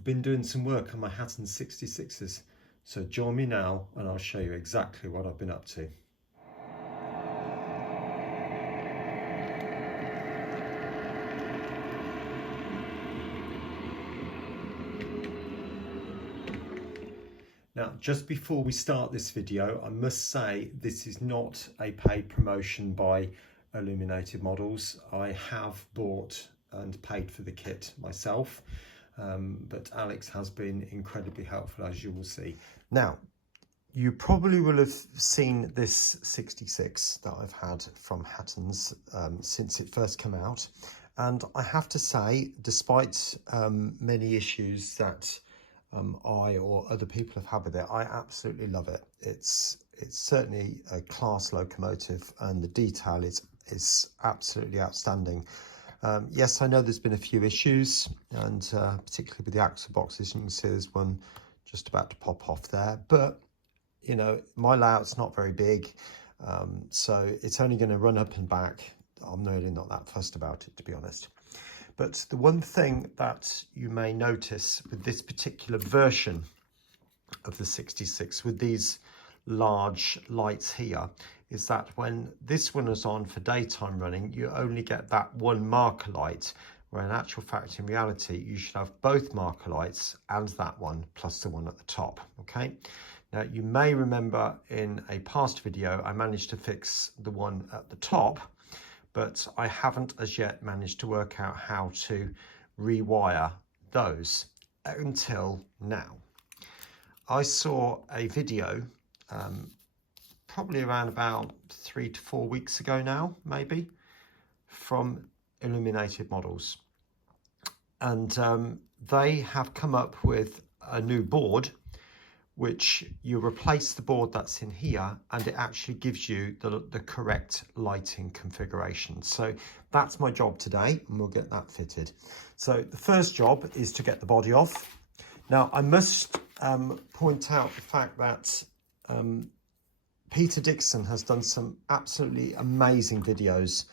I've been doing some work on my Hattons 66s, so join me now and I'll show you exactly what I've been up to. Now, just before we start this video, I must say this is not a paid promotion by Illuminated Models. I have bought and paid for the kit myself, but Alex has been incredibly helpful, as you will see. Now, you probably will have seen this 66 that I've had from Hattons since it first came out. And I have to say, despite many issues that I or other people have had with it, I absolutely love it. It's certainly a class locomotive, and the detail is absolutely outstanding. Yes, I know there's been a few issues, and particularly with the axle boxes, you can see there's one just about to pop off there. But you know, my layout's not very big, so it's only going to run up and back. I'm really not that fussed about it, to be honest. But the one thing that you may notice with this particular version of the 66, with these large lights here, is that when this one is on for daytime running, you only get that one marker light, where in actual fact, in reality, you should have both marker lights and that one, plus the one at the top, okay? Now, you may remember in a past video, I managed to fix the one at the top, but I haven't as yet managed to work out how to rewire those until now. I saw a video probably around about 3 to 4 weeks ago now, maybe, from Illuminated Models. And they have come up with a new board, which you replace the board that's in here, and it actually gives you the correct lighting configuration. So that's my job today, and we'll get that fitted. So the first job is to get the body off. Now, I must point out the fact that Peter Dixon has done some absolutely amazing videos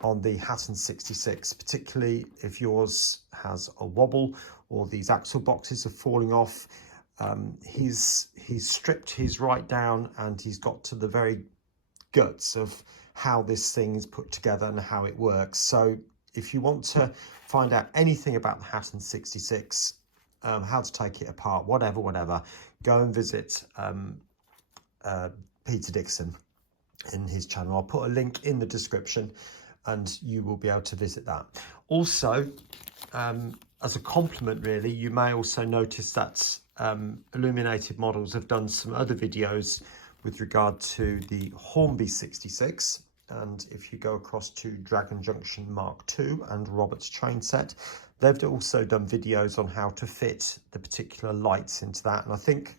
on the Hattons 66, particularly if yours has a wobble or these axle boxes are falling off. He's stripped his right down, and he's got to the very guts of how this thing is put together and how it works. So if you want to find out anything about the Hattons 66, how to take it apart, whatever, go and visit Peter Dixon in his channel. I'll put a link in the description and you will be able to visit that. Also, as a compliment really, you may also notice that Illuminated Models have done some other videos with regard to the Hornby 66, and if you go across to Dragon Junction Mark II and Robert's train set, they've also done videos on how to fit the particular lights into that. And I think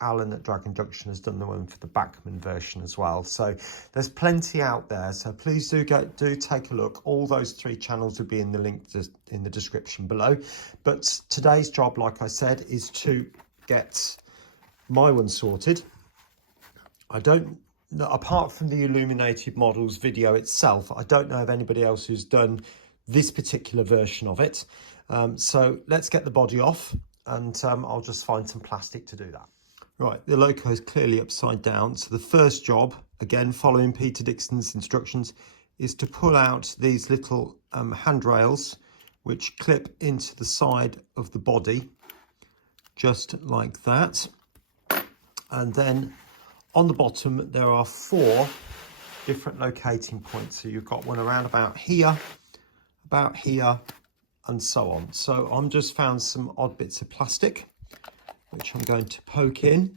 Alan at Dragon Junction has done the one for the Bachmann version as well. So there's plenty out there, so please do take a look. All those 3 channels will be in the link in the description below. But today's job, like I said, is to get my one sorted. I don't know, apart from the Illuminated Models video itself, I don't know of anybody else who's done this particular version of it. So let's get the body off, and I'll just find some plastic to do that. Right, the loco is clearly upside down. So the first job, again, following Peter Dixon's instructions, is to pull out these little handrails, which clip into the side of the body, just like that. And then on the bottom, there are 4 different locating points. So you've got one around about here, and so on. So I'm just found some odd bits of plastic, which I'm going to poke in.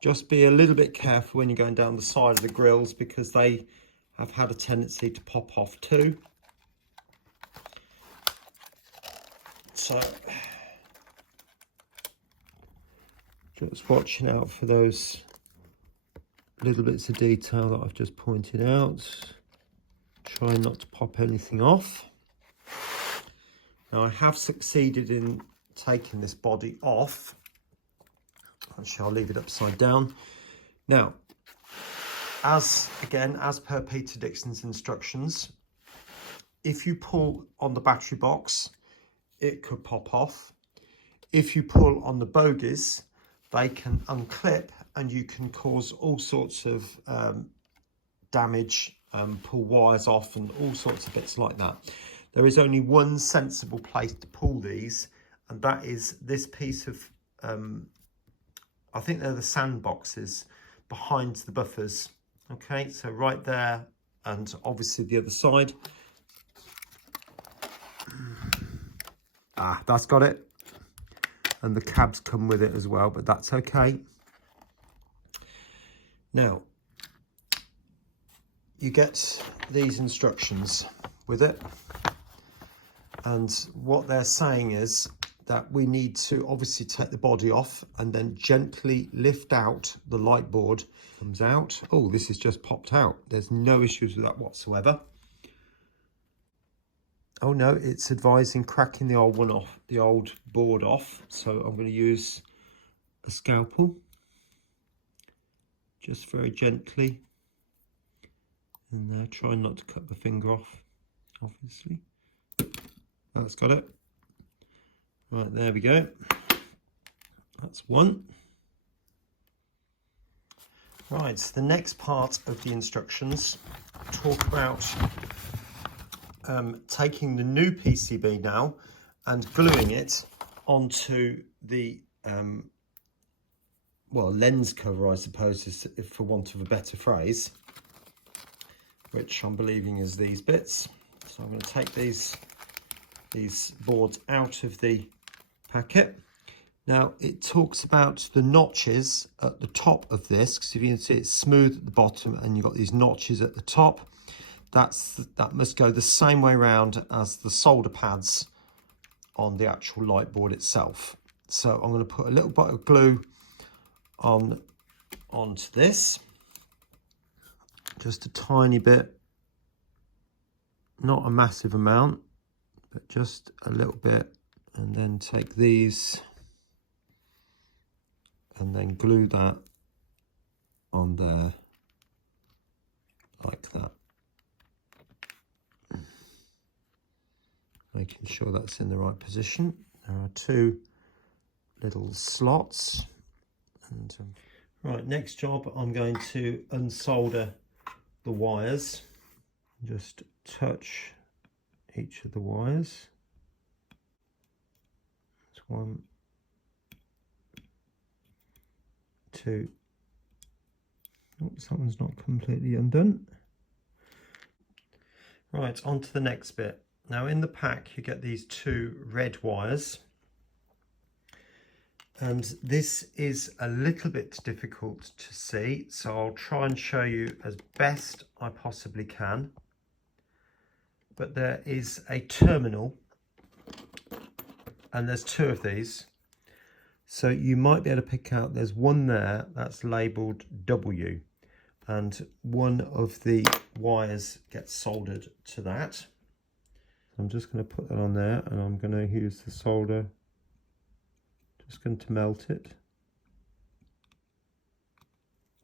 Just be a little bit careful when you're going down the side of the grills, because they have had a tendency to pop off too. So just watching out for those little bits of detail that I've just pointed out. Try not to pop anything off. Now, I have succeeded in taking this body off. Actually, I'll leave it upside down. Now, as per Peter Dixon's instructions, if you pull on the battery box, it could pop off. If you pull on the bogies, they can unclip and you can cause all sorts of damage, pull wires off and all sorts of bits like that. There is only one sensible place to pull these, and that is this piece of, I think they're the sandboxes behind the buffers. Okay, so right there, and obviously the other side. Ah, that's got it. And the cabs come with it as well, but that's okay. Now, you get these instructions with it. And what they're saying is that we need to obviously take the body off and then gently lift out the light board. Comes out. Oh, this has just popped out. There's no issues with that whatsoever. Oh no, it's advising cracking the old one off, the old board off. So I'm going to use a scalpel, just very gently. And there, try not to cut the finger off, obviously. That's got it. Right, there we go. That's one. Right, so the next part of the instructions talk about taking the new PCB now and gluing it onto the well, lens cover, I suppose, is, for want of a better phrase, which I'm believing is these bits. So I'm going to take these boards out of the packet. Now it talks about the notches at the top of this, because if you can see it's smooth at the bottom and you've got these notches at the top. That must go the same way around as the solder pads on the actual light board itself. So I'm going to put a little bit of glue onto this, just a tiny bit, not a massive amount, but just a little bit, and then take these and then glue that on there like that. Making sure that's in the right position. There are two little slots. And right, next job, I'm going to unsolder the wires. Just touch each of the wires. That's one, two. Oops, that one's not completely undone. Right, on to the next bit. Now in the pack you get these two red wires, and this is a little bit difficult to see, so I'll try and show you as best I possibly can. But there is a terminal, and there's two of these, so you might be able to pick out, there's one there that's labelled W, and one of the wires gets soldered to that. I'm just going to put that on there, and I'm going to use the solder, just going to melt it,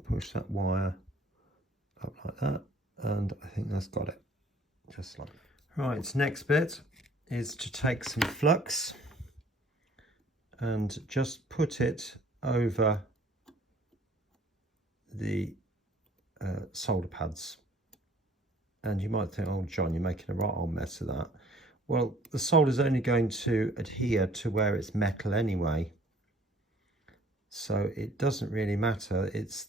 push that wire up like that, and I think that's got it, just like that. Right, next bit is to take some flux and just put it over the solder pads. And you might think, oh John, you're making a right old mess of that. Well, the solder is only going to adhere to where it's metal anyway, so it doesn't really matter. It's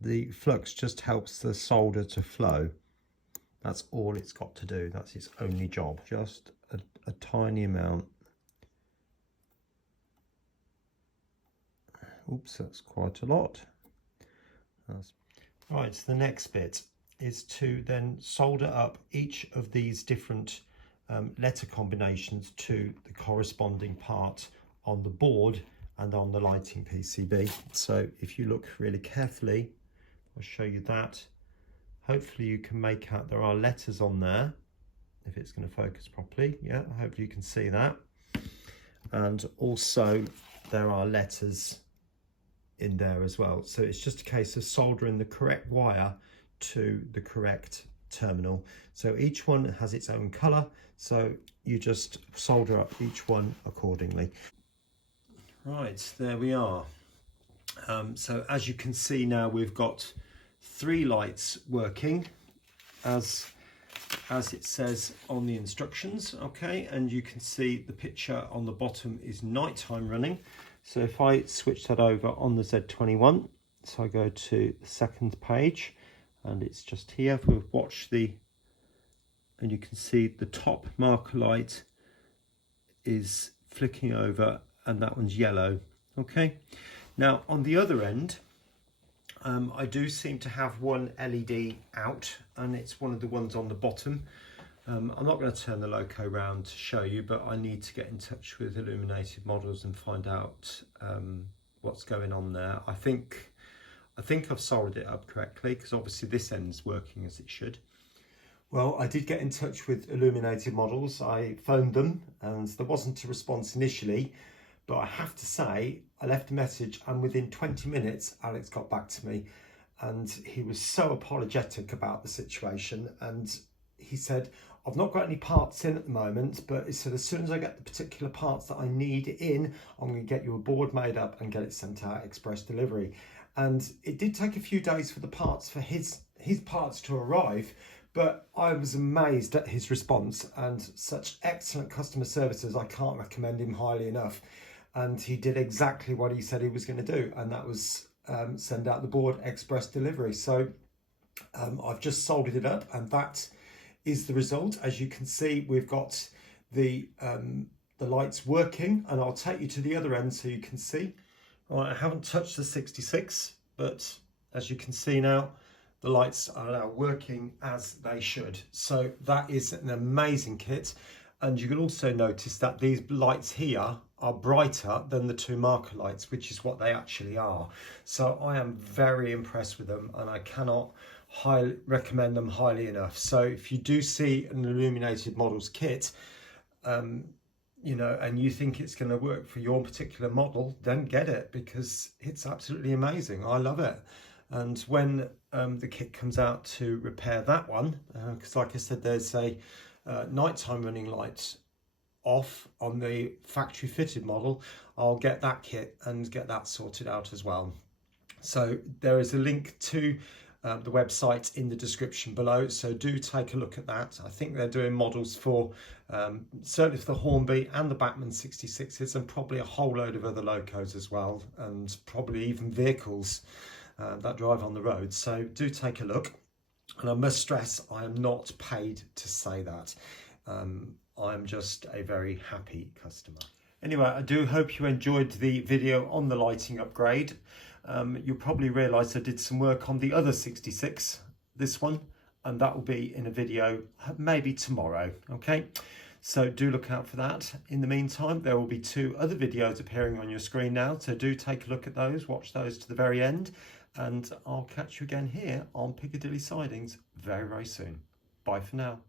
the flux just helps the solder to flow. That's all it's got to do. That's its only job. Just a tiny amount. Oops, that's quite a lot. Right, so the next bit is to then solder up each of these different letter combinations to the corresponding part on the board and on the lighting PCB. So if you look really carefully, I'll show you that. Hopefully you can make out there are letters on there, if it's going to focus properly. Yeah, hopefully you can see that. And also there are letters in there as well. So it's just a case of soldering the correct wire to the correct terminal. So each one has its own colour, so you just solder up each one accordingly. Right, there we are. So as you can see now, we've got 3 lights working as it says on the instructions. Okay, and you can see the picture on the bottom is nighttime running. So if I switch that over on the Z21, so I go to the second page, and it's just here. We've watched and you can see the top marker light is flicking over, and that one's yellow. Okay, now on the other end, I do seem to have one LED out, and it's one of the ones on the bottom. I'm not going to turn the loco around to show you, but I need to get in touch with Illuminated Models and find out what's going on there. I think I've soldered it up correctly, because obviously this end's working as it should. Well, I did get in touch with Illuminated Models. I phoned them and there wasn't a response initially, but I have to say, I left a message and within 20 minutes, Alex got back to me, and he was so apologetic about the situation. And he said, I've not got any parts in at the moment, but he said, as soon as I get the particular parts that I need in, I'm going to get you a board made up and get it sent out express delivery. And it did take a few days for the parts, for his parts to arrive, but I was amazed at his response and such excellent customer services. I can't recommend him highly enough. And he did exactly what he said he was going to do, and that was send out the board express delivery. So I've just soldered it up, and that is the result. As you can see, we've got the lights working, and I'll take you to the other end so you can see. Right, I haven't touched the 66, but as you can see now, the lights are now working as they should. So that is an amazing kit. And you can also notice that these lights here are brighter than the 2 marker lights, which is what they actually are. So I am very impressed with them, and I cannot recommend them highly enough. So if you do see an Illuminated Models kit, you know, and you think it's going to work for your particular model, then get it, because it's absolutely amazing. I love it. And when the kit comes out to repair that one, because like I said, there's a nighttime running light off on the factory fitted model, I'll get that kit and get that sorted out as well. So there is a link to the website in the description below, so do take a look at that. I think they're doing models for certainly for the Hornby and the Bachmann 66s, and probably a whole load of other locos as well, and probably even vehicles that drive on the road. So do take a look. And I must stress, I am not paid to say that. I'm just a very happy customer. Anyway, I do hope you enjoyed the video on the lighting upgrade. You'll probably realise I did some work on the other 66, this one, and that will be in a video maybe tomorrow. Okay, so do look out for that. In the meantime, there will be 2 other videos appearing on your screen now, so do take a look at those, watch those to the very end, and I'll catch you again here on Piccadilly Sidings very, very soon. Bye for now.